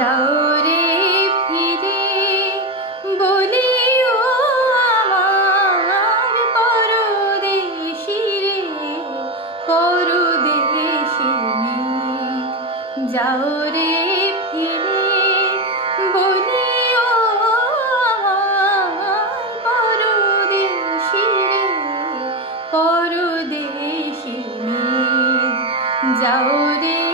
যাও রে ফিরে বলি ও আমার পরদেশি রে পরদেশি মেঘ যাও রে ফিরে বলি ও আমার পরদেশি রে পরদেশি মেঘ যাও রে